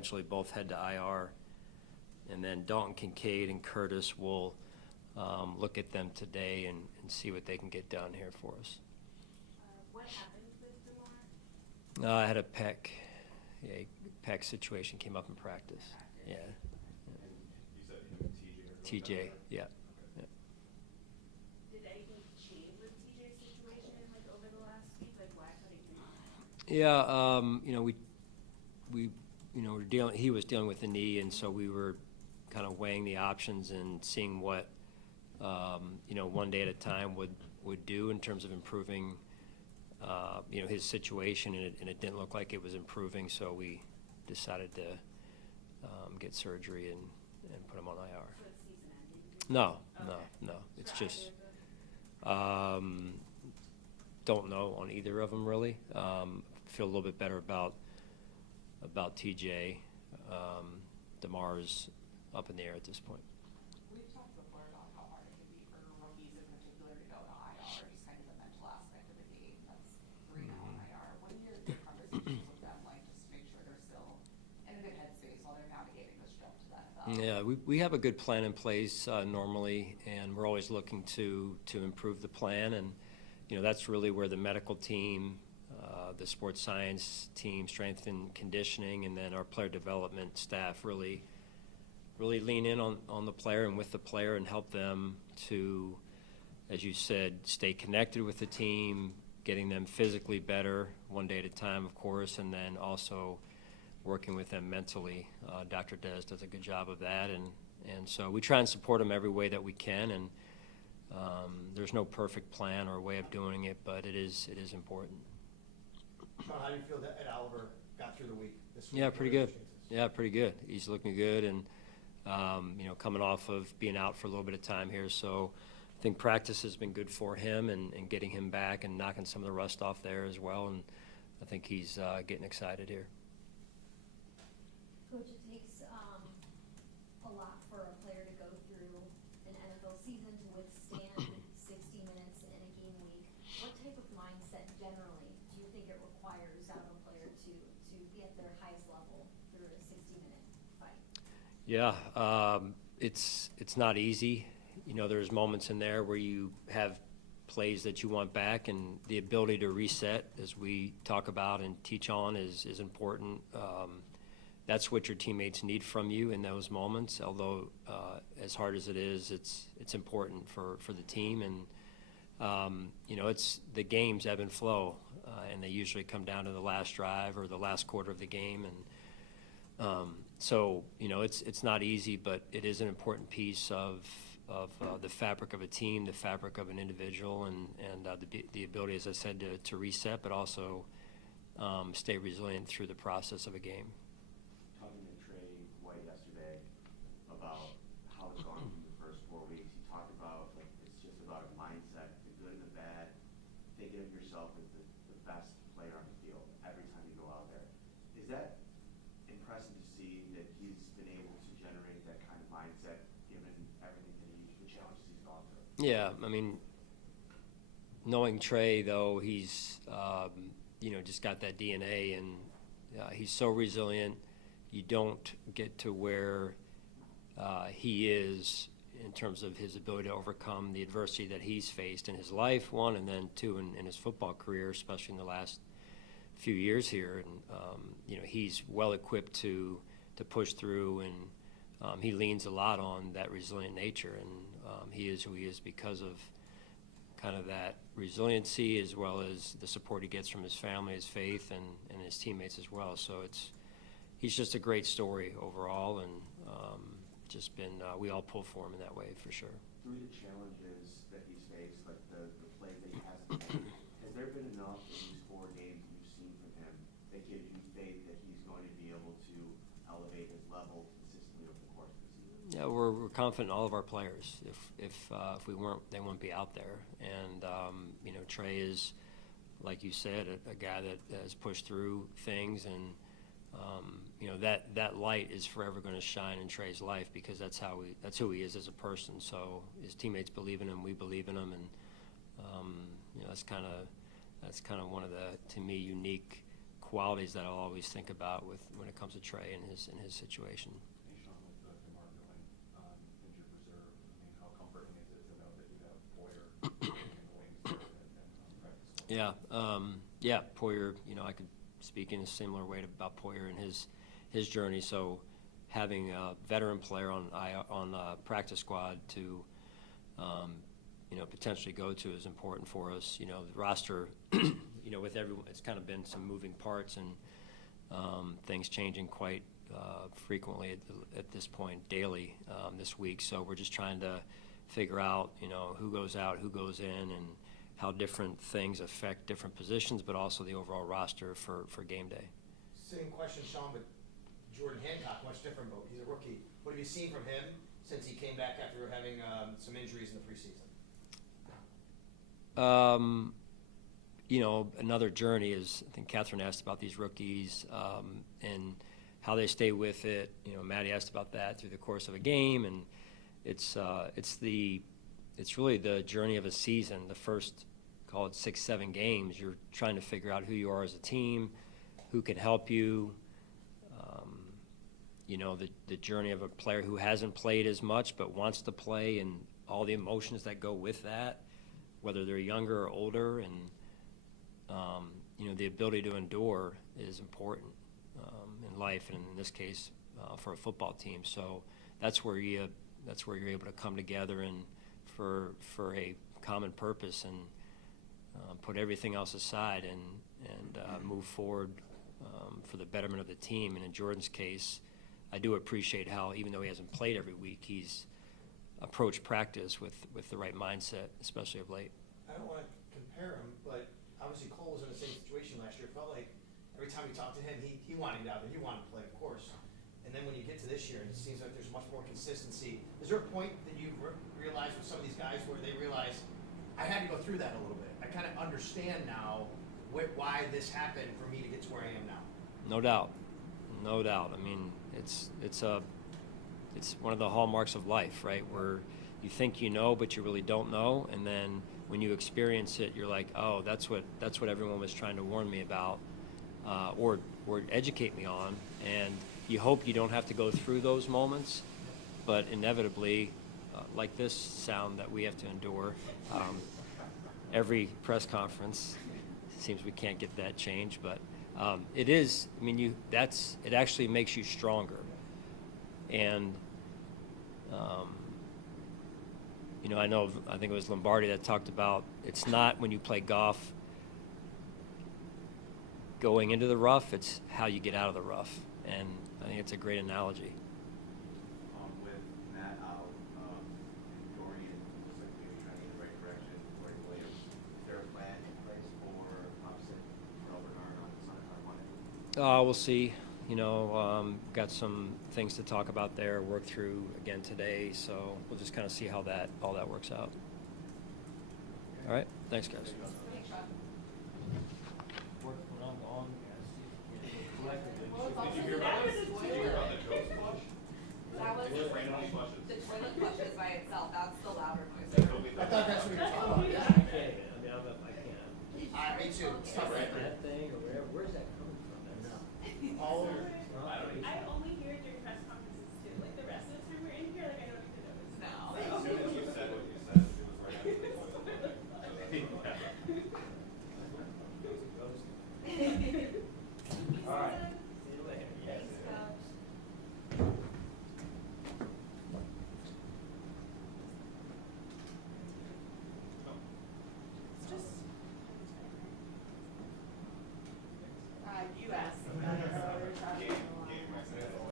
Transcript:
eventually both head to IR. And then Dalton Kincaid and Curtis will look at them today and see what they can get done here for us. What happened with DeMar? I had a pec situation came up in practice. Yeah. And you said him and TJ? TJ, yeah. Okay. Did anything change with TJ's situation like over the last week? Like why could he come out? Yeah, he was dealing with the knee, and so we were kind of weighing the options and seeing what, one day at a time would do in terms of improving, his situation, and it didn't look like it was improving, so we decided to get surgery and put him on IR. So it's season ending? No. It's For just, either of them? don't know on either of them really. Feel a little bit better about TJ. DeMar's up in the air at this point. We've talked before about how hard it can be for rookies in particular to go to IR, just kind of the mental aspect of the game. That's 3 now on IR. What are your conversations with them like, just to make sure they're still in a good headspace while they're navigating this trip to the NFL? Yeah, we have a good plan in place normally, and we're always looking to improve the plan, and that's really where the medical team, the sports science team, strength and conditioning, and then our player development staff really lean in on the player and with the player and help them to, as you said, stay connected with the team, getting them physically better one day at a time, of course, and then also working with them mentally. Dr. Dez does a good job of that, and so we try and support them every way that we can, and there's no perfect plan or way of doing it, but it is important. Sean, how do you feel that Ed Oliver got through the week this week? Yeah, pretty good. Yeah, pretty good. He's looking good, and coming off of being out for a little bit of time here, so I think practice has been good for him and getting him back and knocking some of the rust off there as well, and I think he's getting excited here. Coach, it takes a lot for a player to go through an NFL season to withstand 60 minutes in a game week. What type of mindset generally do you think it requires out of a player to be at their highest level through a 60-minute fight? Yeah, it's not easy. There's moments in there where you have plays that you want back, and the ability to reset, as we talk about and teach on, is important. That's what your teammates need from you in those moments. Although as hard as it is, it's important for the team, and it's the games ebb and flow, and they usually come down to the last drive or the last quarter of the game, and so it's not easy, but it is an important piece of the fabric of a team, the fabric of an individual, and the ability, as I said, to reset, but also stay resilient through the process of a game. Talking to Trey White yesterday about how it's gone through the first 4 weeks, he talked about it's just about a mindset, the good and the bad, thinking of yourself as the best player on the field every time you go out there. Is that impressive to see that he's been able to generate that kind of mindset given everything that the challenges he's gone through? Yeah, I mean, knowing Trey, though, he's just got that DNA, and he's so resilient. You don't get to where he is in terms of his ability to overcome the adversity that he's faced in his life, one, and then two, in his football career, especially in the last few years here. And he's well equipped to push through, and he leans a lot on that resilient nature, and he is who he is because of kind of that resiliency, as well as the support he gets from his family, his faith, and his teammates as well. So he's just a great story overall, and just been we all pull for him in that way for sure. Through the challenges that he's faced, like the plays that he has to make, has there been enough in these 4 games you've seen from him that gives you faith that he's going to be able to elevate his level consistently over the course of the season? Yeah, we're confident in all of our players. If we weren't, they wouldn't be out there. And Trey is, like you said, a guy that has pushed through things, and that light is forever going to shine in Trey's life, because that's who he is as a person. So his teammates believe in him, we believe in him, and that's kind of one of the, to me, unique qualities that I'll always think about when it comes to Trey and his situation. Hey, Sean, with DeMar going on injured reserve, I mean, how comforting is it to know that you have Poyer in the wings there and practice squad? Yeah, Poyer, I could speak in a similar way about Poyer and his journey. So having a veteran player on practice squad to potentially go to is important for us. The roster, with everyone, it's kind of been some moving parts and things changing quite frequently at this point, daily this week. So we're just trying to figure out, who goes out, who goes in, and how different things affect different positions, but also the overall roster for game day. Same question, Sean, but Jordan Hancock, much different, but he's a rookie. What have you seen from him since he came back after having some injuries in the preseason? Another journey is, I think Catherine asked about these rookies and how they stay with it. Maddie asked about that through the course of a game, and it's really the journey of a season. The first, call it 6-7 games, you're trying to figure out who you are as a team, who can help you. The journey of a player who hasn't played as much but wants to play, and all the emotions that go with that, whether they're younger or older, and the ability to endure is important in life, and in this case for a football team. So that's where you're able to come together and for a common purpose and put everything else aside and move forward for the betterment of the team. And in Jordan's case, I do appreciate how, even though he hasn't played every week, he's approached practice with the right mindset, especially of late. I don't want to compare him, but obviously Cole was in the same situation last year. It felt like every time we talked to him, he wanted to get out there. He wanted to play, of course. And then when you get to this year, it seems like there's much more consistency. Is there a point that you realized with some of these guys where they realize, I had to go through that a little bit. I kind of understand now why this happened for me to get to where I am now. No doubt. I mean, it's one of the hallmarks of life, right? Where you think but you really don't know, and then when you experience it, you're like, oh, that's what everyone was trying to warn me about, or educate me on. And you hope you don't have to go through those moments, but inevitably, like this sound that we have to endure every press conference, it seems we can't get that change, but it is. I mean, it actually makes you stronger, and I think it was Lombardi that talked about it's not when you play golf going into the rough, it's how you get out of the rough, and I think it's a great analogy. With Matt out, and Dorian, looks like maybe trying to get the right direction, Dorian Williams, is there a plan in place for Thompson or Bernard on Monday? We'll see. Got some things to talk about there, work through again today, so we'll just kind of see how all that works out. All right, thanks, guys. Thanks, Sean. When I'm gone, Well, it's also Did you hear about the toast flush? That was The random flushes. the toilet flushes by itself. That's the louder noise. They told me I thought that's what you were talking about. Yeah. I can't. Me too. It's tough right now. That thing or whatever. Where's that coming from? All over. I don't even. I only hear it during press conferences too. Like the rest of the time we're in here, like I don't even notice. No. As soon as you said what you said, it was right after the toilet. All right. See you later. Thanks, Coach. It's just. US.